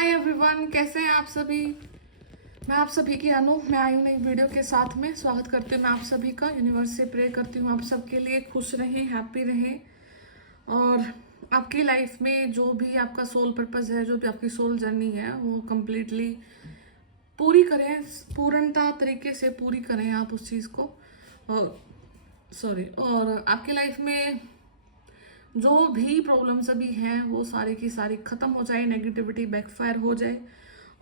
Hi everyone, कैसे हैं आप सभी। मैं आप सभी की अनु, मैं आई हूँ नई वीडियो के साथ में। स्वागत करती हूँ मैं आप सभी का। यूनिवर्स से प्रे करती हूँ आप सबके लिए खुश रहें, हैप्पी रहें और आपकी लाइफ में जो भी आपका सोल पर्पस है, जो भी आपकी सोल जर्नी है, वो कम्प्लीटली पूरी करें, पूर्णता तरीके से पूरी करें आप उस चीज़ को। और आपकी लाइफ में जो भी प्रॉब्लम्स अभी हैं वो सारी की सारी ख़त्म हो जाए, नेगेटिविटी बैकफायर हो जाए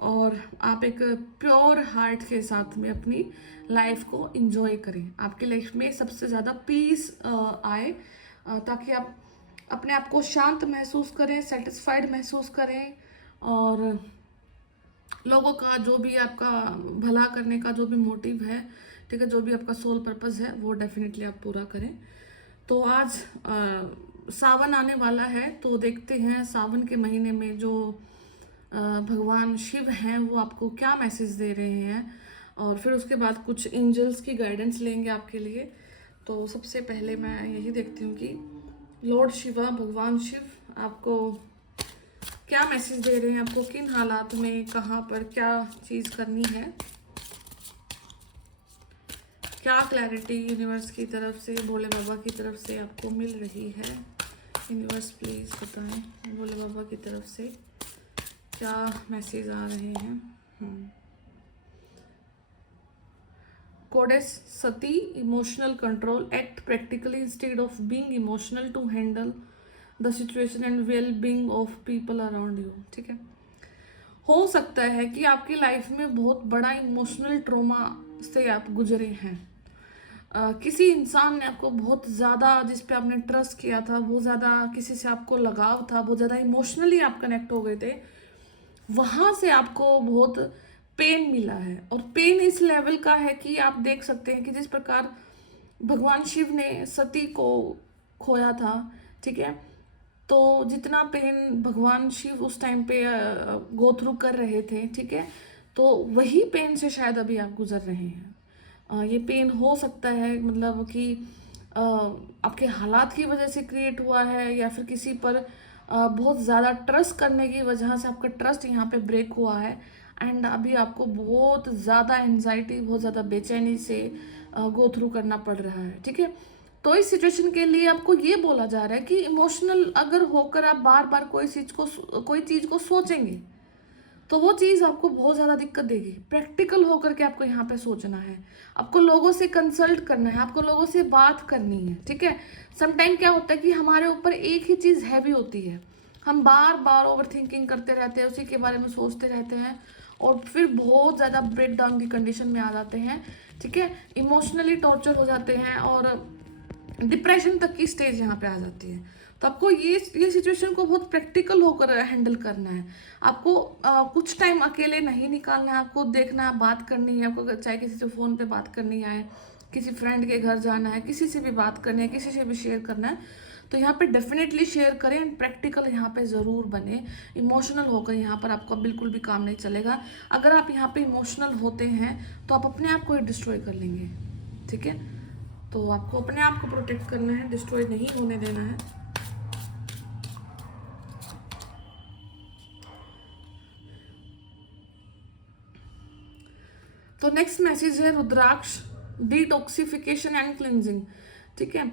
और आप एक प्योर हार्ट के साथ में अपनी लाइफ को एंजॉय करें। आपकी लाइफ में सबसे ज़्यादा पीस आए, ताकि आप अपने आप को शांत महसूस करें, सेटिस्फाइड महसूस करें और लोगों का जो भी आपका भला करने का जो भी मोटिव है, ठीक है, जो भी आपका सोल पर्पस है, वो डेफिनेटली आप पूरा करें। तो आज सावन आने वाला है, तो देखते हैं सावन के महीने में जो भगवान शिव हैं वो आपको क्या मैसेज दे रहे हैं और फिर उसके बाद कुछ एंजल्स की गाइडेंस लेंगे आपके लिए। तो सबसे पहले मैं यही देखती हूँ कि लॉर्ड शिवा, भगवान शिव आपको क्या मैसेज दे रहे हैं, आपको किन हालात में, कहाँ पर क्या चीज़ करनी है, क्या क्लैरिटी यूनिवर्स की तरफ से, भोले बाबा की तरफ से आपको मिल रही है। यूनिवर्स प्लीज़ बताएं भोले बाबा की तरफ से क्या मैसेज आ रहे हैं। कोडेस सती, emotional control, act practically instead of being emotional to handle the situation and well being of people around you. ठीक है, हो सकता है कि आपकी लाइफ में बहुत बड़ा इमोशनल ट्रॉमा से आप गुजरे हैं। किसी इंसान ने आपको बहुत ज़्यादा, जिस पे आपने ट्रस्ट किया था, वो ज़्यादा किसी से आपको लगाव था, बहुत ज़्यादा इमोशनली आप कनेक्ट हो गए थे, वहाँ से आपको बहुत पेन मिला है। और पेन इस लेवल का है कि आप देख सकते हैं कि जिस प्रकार भगवान शिव ने सती को खोया था, ठीक है, तो जितना पेन भगवान शिव उस टाइम पे गो थ्रू कर रहे थे, ठीक है, तो वही पेन से शायद अभी आप गुजर रहे हैं। ये पेन हो सकता है मतलब कि आपके हालात की वजह से क्रिएट हुआ है, या फिर किसी पर बहुत ज़्यादा ट्रस्ट करने की वजह से आपका ट्रस्ट यहाँ पे ब्रेक हुआ है एंड अभी आपको बहुत ज़्यादा एंजाइटी, बहुत ज़्यादा बेचैनी से गो थ्रू करना पड़ रहा है। ठीक है, तो इस सिचुएशन के लिए आपको ये बोला जा रहा है कि इमोशनल अगर होकर आप बार बार कोई चीज़ को सोचेंगे तो वो चीज़ आपको बहुत ज़्यादा दिक्कत देगी। प्रैक्टिकल होकर के आपको यहाँ पे सोचना है, आपको लोगों से कंसल्ट करना है, आपको लोगों से बात करनी है। ठीक है, समटाइम क्या होता है कि हमारे ऊपर एक ही चीज़ हैवी होती है, हम बार बार ओवर थिंकिंग करते रहते हैं, उसी के बारे में सोचते रहते हैं और फिर बहुत ज़्यादा ब्रेक डाउन की कंडीशन में आ जाते हैं। ठीक है, इमोशनली टॉर्चर हो जाते हैं और डिप्रेशन तक की स्टेज यहाँ पे आ जाती है। तो आपको ये सिचुएशन को बहुत प्रैक्टिकल होकर हैंडल करना है। आपको कुछ टाइम अकेले नहीं निकालना है, आपको देखना है, बात करनी है, आपको चाहे किसी से फ़ोन पे बात करनी है, किसी फ्रेंड के घर जाना है, किसी से भी बात करनी है, किसी से भी शेयर करना है, तो यहाँ पे डेफिनेटली शेयर करें एंड प्रैक्टिकल यहाँ पे ज़रूर बने। इमोशनल होकर यहाँ पर आपका बिल्कुल भी काम नहीं चलेगा। अगर आप यहाँ पे इमोशनल होते हैं तो आप अपने आप को ही डिस्ट्रॉय कर लेंगे। ठीक है, तो आपको अपने आप को प्रोटेक्ट करना है, डिस्ट्रॉय नहीं होने देना है। तो नेक्स्ट मैसेज है रुद्राक्ष, डिटॉक्सिफिकेशन एंड क्लिनजिंग। ठीक है,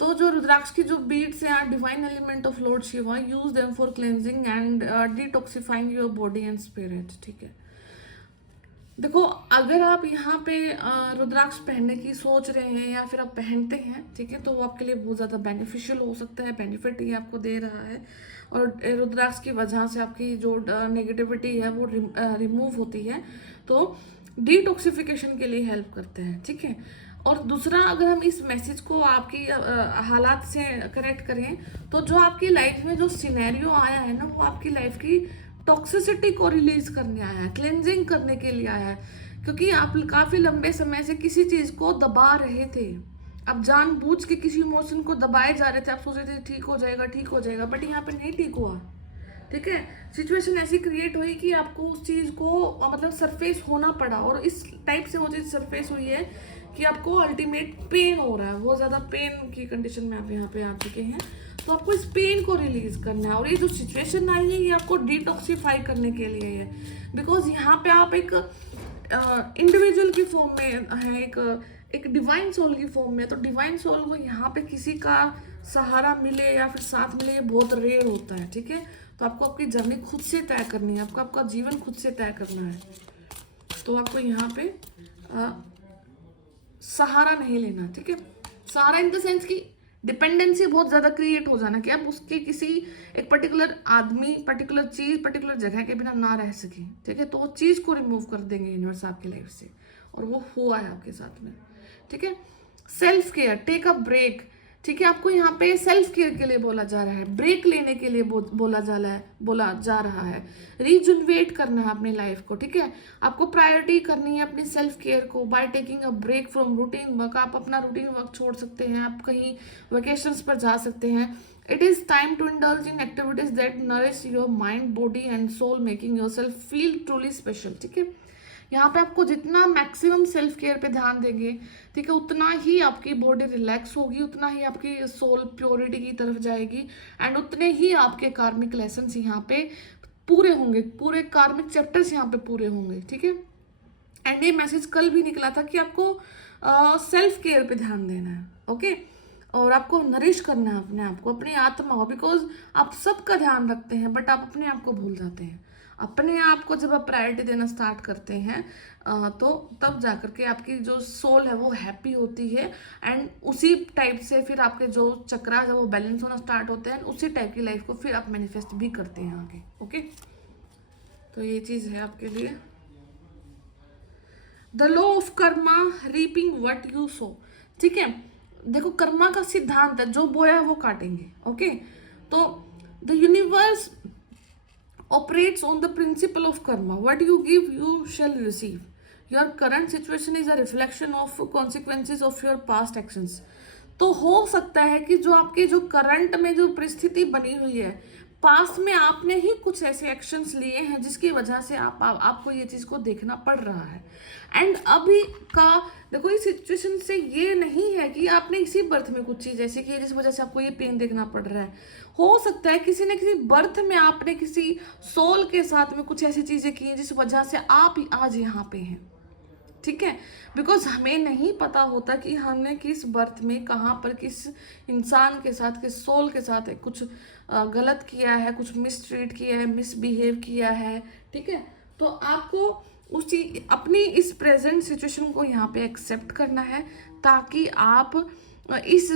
तो जो रुद्राक्ष की जो बीड्स हैं, divine element of Lord Shiva, use them for cleansing and detoxifying your body and spirit. ठीक है, देखो अगर आप यहाँ पे रुद्राक्ष पहनने की सोच रहे हैं या फिर आप पहनते हैं, ठीक है, तो वो आपके लिए बहुत ज़्यादा बेनिफिशियल हो सकता है, बेनिफिट ये आपको दे रहा है और रुद्राक्ष की वजह से आपकी जो नेगेटिविटी है वो रिमूव होती है, तो डिटॉक्सिफिकेशन के लिए हेल्प करते हैं। ठीक है, और दूसरा अगर हम इस मैसेज को आपकी हालात से कनेक्ट करें, तो जो आपकी लाइफ में जो सिनेरियो आया है ना, वो आपकी लाइफ की टॉक्सिसिटी को रिलीज करने आया है, क्लेंजिंग करने के लिए आया है, क्योंकि आप काफ़ी लंबे समय से किसी चीज़ को दबा रहे थे, आप जानबूझ के किसी इमोशन को दबाए जा रहे थे, आप सोच रहे थे ठीक हो जाएगा, ठीक हो जाएगा, बट यहाँ पे नहीं ठीक हुआ। ठीक है, सिचुएशन ऐसी क्रिएट हुई कि आपको उस चीज़ को मतलब सरफेस होना पड़ा और इस टाइप से वो चीज़ सरफेस हुई है कि आपको अल्टीमेट पेन हो रहा है, बहुत ज़्यादा पेन की कंडीशन में आप यहाँ पे आ चुके हैं। तो आपको इस पेन को रिलीज करना है। और ये जो सिचुएशन आई है ये आपको डिटॉक्सिफाई करने के लिए है, बिकॉज यहाँ पे आप एक इंडिविजुअल की फॉर्म में है, एक डिवाइन सोल की फॉर्म में। तो डिवाइन सोल को यहाँ पे किसी का सहारा मिले या फिर साथ मिले ये बहुत रेयर होता है, ठीक है। तो आपको आपकी जर्नी खुद से तय करनी है, आपको आपका जीवन खुद से तय करना है। तो आपको यहाँ पे सहारा नहीं लेना, ठीक है। सहारा इन द सेंस की डिपेंडेंसी बहुत ज़्यादा क्रिएट हो जाना कि आप उसके किसी एक पर्टिकुलर आदमी, पर्टिकुलर चीज़, पर्टिकुलर जगह के बिना ना रह सके, ठीक है। तो वो चीज़ को रिमूव कर देंगे यूनिवर्स आपकी लाइफ से, और वो हुआ है आपके साथ में, ठीक है। Self care, take a break, ठीक है। आपको यहाँ पे सेल्फ केयर के लिए बोला जा रहा है, ब्रेक लेने के लिए बोला जा रहा है, रिजुनवेट करना है अपनी लाइफ को, ठीक है। आपको प्रायोरिटी करनी है अपनी सेल्फ केयर को by taking a break from routine work. आप अपना रूटीन वर्क छोड़ सकते हैं, आप कहीं वेकेशंस पर जा सकते हैं। It is time to indulge in activities that nourish your mind, body and soul, making yourself feel truly special, ठीक है। यहाँ पे आपको जितना मैक्सिमम सेल्फ केयर पे ध्यान देंगे, ठीक है, उतना ही आपकी बॉडी रिलैक्स होगी, उतना ही आपकी सोल प्योरिटी की तरफ जाएगी, एंड उतने ही आपके कार्मिक लेसन्स यहाँ पे पूरे होंगे, पूरे कार्मिक चैप्टर्स यहाँ पे पूरे होंगे, ठीक है। एंड ये मैसेज कल भी निकला था कि आपको सेल्फ केयर पे ध्यान देना है, ओके। और आपको नरिश करना है अपने आप को, अपनी आत्मा को, बिकॉज आप सबका ध्यान रखते हैं बट आप अपने आप को भूल जाते हैं। अपने आप को जब आप प्रायोरिटी देना स्टार्ट करते हैं तो तब जाकर के आपकी जो सोल है वो हैप्पी होती है, एंड उसी टाइप से फिर आपके जो चक्रा है वो बैलेंस होना स्टार्ट होते हैं, उसी टाइप की लाइफ को फिर आप मैनिफेस्ट भी करते हैं आगे, ओके। तो ये चीज़ है आपके लिए। The law of Karma, reaping what you so, ठीक है। देखो कर्मा का सिद्धांत है, जो बोया है वो काटेंगे, ओके। तो the universe operates on the principle of karma. What you give, you shall receive. Your current situation is a reflection of consequences of your past actions. तो हो सकता है कि जो आपके जो करंट में जो परिस्थिति बनी हुई है, पास्ट में आपने ही कुछ ऐसे एक्शंस लिए हैं जिसकी वजह से आपको ये चीज़ को देखना पड़ रहा है। एंड अभी का देखो इस सिचुएशन से ये नहीं है कि आपने इसी बर्थ में कुछ चीज़ ऐसी की है जिस वजह से आपको ये पेन देखना पड़ रहा है। हो सकता है किसी न किसी बर्थ में आपने किसी सोल के साथ में कुछ ऐसी चीज़ें की हैं जिस वजह से आप आज यहाँ पे हैं, ठीक है। बिकॉज हमें नहीं पता होता कि हमने किस बर्थ में कहाँ पर किस इंसान के साथ, किस सोल के साथ कुछ गलत किया है, कुछ मिसट्रीट किया है, मिसबिहेव किया है, ठीक है। तो आपको उस चीज अपनी इस प्रेजेंट सिचुएशन को यहाँ पे एक्सेप्ट करना है ताकि आप इस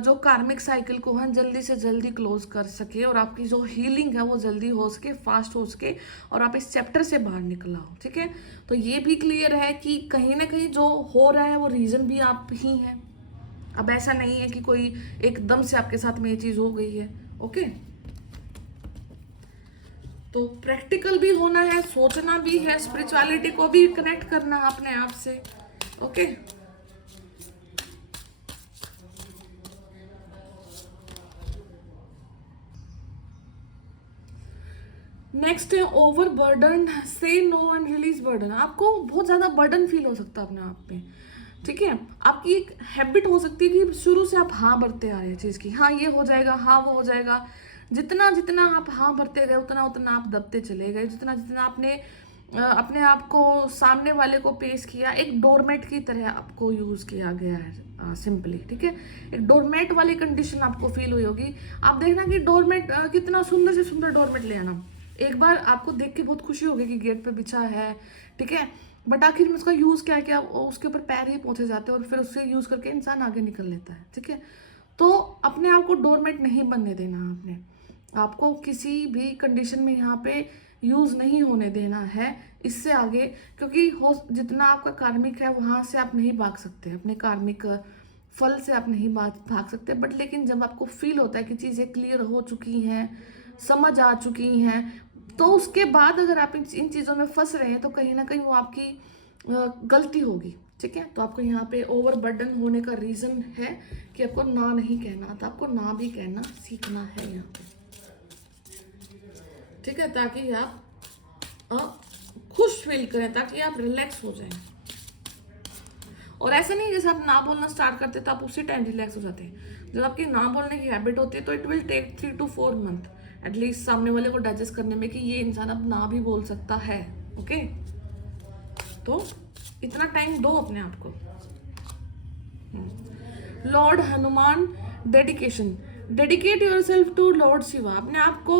जो कार्मिक साइकिल को है जल्दी से जल्दी क्लोज कर सके, और आपकी जो हीलिंग है वो जल्दी हो सके, फास्ट हो सके, और आप इस चैप्टर से बाहर निकल आओ, ठीक है। तो ये भी क्लियर है कि कहीं ना कहीं जो हो रहा है वो रीज़न भी आप ही हैं। अब ऐसा नहीं है कि कोई एकदम से आपके साथ में ये चीज़ हो गई है, ओके। तो प्रैक्टिकल भी होना है, सोचना भी है, स्पिरिचुअलिटी को भी कनेक्ट करना है अपने आप से, ओके। नेक्स्ट है ओवर बर्डन, से नो एंड रिलीज बर्डन। आपको बहुत ज़्यादा बर्डन फील हो सकता है अपने आप पे, ठीक है। आपकी एक हैबिट हो सकती है कि शुरू से आप हाँ भरते आ रहे हैं चीज़ की, हाँ ये हो जाएगा, हाँ वो हो जाएगा। जितना जितना आप हाँ भरते गए उतना उतना आप दबते चले गए, जितना जितना आपने अपने आप को सामने वाले को पेश किया, एक डोरमेट की तरह आपको यूज़ किया गया है सिंपली, ठीक है। एक डोरमेट वाली कंडीशन आपको फील हुई होगी। आप देखना कि डोरमेट कितना सुंदर से सुंदर डोरमेट ले आना, एक बार आपको देख के बहुत खुशी होगी कि गेट पे बिछा है, ठीक है, बट आखिर में उसका यूज़ क्या है, क्या उसके ऊपर पैर ही पहुंचे जाते हैं और फिर उससे यूज़ करके इंसान आगे निकल लेता है, ठीक है। तो अपने आप को डोरमेट नहीं बनने देना, आपने आपको किसी भी कंडीशन में यहाँ पे यूज़ नहीं होने देना है इससे आगे, क्योंकि हो जितना आपका कार्मिक है वहाँ से आप नहीं भाग सकते, अपने कार्मिक फल से आप नहीं भाग सकते। बट लेकिन जब आपको फील होता है कि चीज़ें क्लियर हो चुकी हैं, समझ आ चुकी हैं, तो उसके बाद अगर आप इन चीज़ों में फंस रहे हैं तो कहीं ना कहीं वो आपकी गलती होगी, ठीक है। तो आपको यहाँ पे ओवर बर्डन होने का रीज़न है कि आपको ना नहीं कहना, तो आपको ना भी कहना सीखना है यहाँ पे, ठीक है, ताकि आप खुश फील करें, ताकि आप रिलैक्स हो जाएं। और ऐसा नहीं जैसे आप ना बोलना स्टार्ट करते तो आप उसी टाइम रिलैक्स हो जाते हैं। जब आपकी ना बोलने की हैबिट होती है तो it will take 3 to 4 month at least सामने वाले को डाइजेस्ट करने में कि ये इंसान अब ना भी बोल सकता है। ओके, तो इतना टाइम दो अपने आप को। Lord Hanuman dedication, dedicate yourself to Lord Shiva, अपने आप को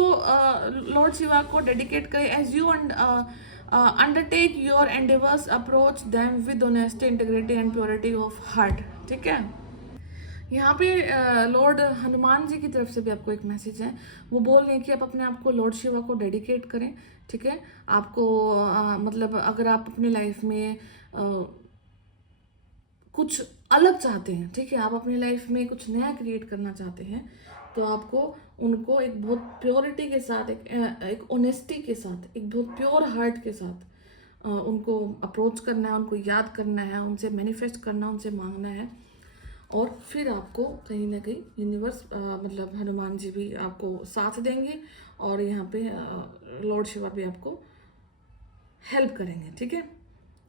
लॉर्ड शिवा को डेडिकेट करें। As you undertake your endeavours approach them with honesty, integrity and purity of heart. ठीक है, यहाँ पे लॉर्ड हनुमान जी की तरफ से भी आपको एक मैसेज है। वो बोल रहे हैं कि आप अपने आप को लॉर्ड शिवा को डेडिकेट करें। ठीक है, आपको मतलब अगर आप अपनी लाइफ में कुछ अलग चाहते हैं, ठीक है, आप अपनी लाइफ में कुछ नया क्रिएट करना चाहते हैं, तो आपको उनको एक बहुत प्योरिटी के साथ, एक ऑनेस्टी के साथ, एक बहुत प्योर हार्ट के साथ उनको अप्रोच करना है, उनको याद करना है, उनसे मैनिफेस्ट करना, उनसे मांगना है। और फिर आपको कहीं ना कहीं यूनिवर्स मतलब हनुमान जी भी आपको साथ देंगे और यहाँ पे लॉर्ड शिवा भी आपको हेल्प करेंगे। ठीक है,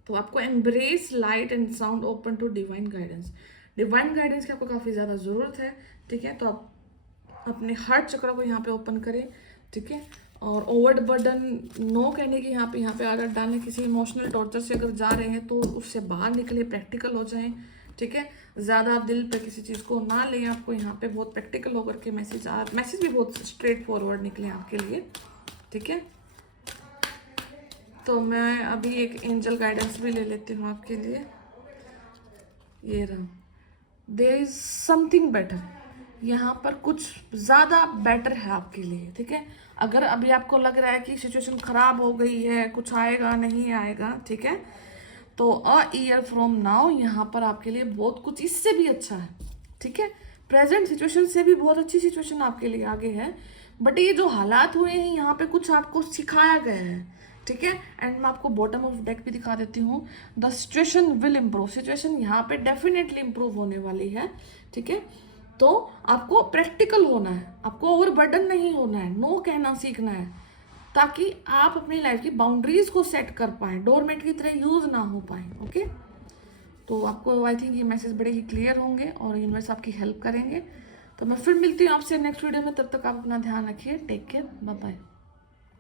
तो आपको embrace light and sound open to divine guidance. Divine guidance की आपको काफ़ी ज़्यादा ज़रूरत है। ठीक है, तो आप अपने हार्ट चक्र को यहाँ पे ओपन करें। ठीक है, और ओवर बर्डन नो कहने की यहाँ पे आदत डालने, किसी इमोशनल टॉर्चर से अगर जा रहे हैं तो उससे बाहर निकले, प्रैक्टिकल हो जाएं। ठीक है, ज़्यादा आप दिल पे किसी चीज़ को ना लें, आपको यहाँ पे बहुत प्रैक्टिकल होकर के मैसेज भी बहुत स्ट्रेट फॉरवर्ड निकले आपके लिए। ठीक है, तो मैं अभी एक एंजल गाइडेंस भी ले लेती हूँ आपके लिए। ये रहा, देयर इज समथिंग बेटर, यहाँ पर कुछ ज़्यादा बेटर है आपके लिए। ठीक है, अगर अभी आपको लग रहा है कि सिचुएशन ख़राब हो गई है, कुछ आएगा नहीं आएगा, ठीक है, तो अ ईयर फ्रॉम नाउ यहाँ पर आपके लिए बहुत कुछ इससे भी अच्छा है। ठीक है, प्रेजेंट सिचुएशन से भी बहुत अच्छी सिचुएशन आपके लिए आगे है। बट ये जो हालात हुए हैं यहाँ पे कुछ आपको सिखाया गया है। ठीक है, एंड मैं आपको बॉटम ऑफ डेक भी दिखा देती हूँ। The situation will improve, situation यहाँ पे डेफिनेटली इम्प्रूव होने वाली है। ठीक है, तो आपको प्रैक्टिकल होना है, आपको ओवर बर्डन नहीं होना है, नो कहना सीखना है, ताकि आप अपनी लाइफ की बाउंड्रीज को सेट कर पाएँ, डोरमेट की तरह यूज ना हो पाए। ओके, तो आपको आई थिंक ये मैसेज बड़े ही क्लियर होंगे और यूनिवर्स आपकी हेल्प करेंगे। तो मैं फिर मिलती हूँ आपसे नेक्स्ट वीडियो में, तब तक आप अपना ध्यान रखिए। Take care, bye bye.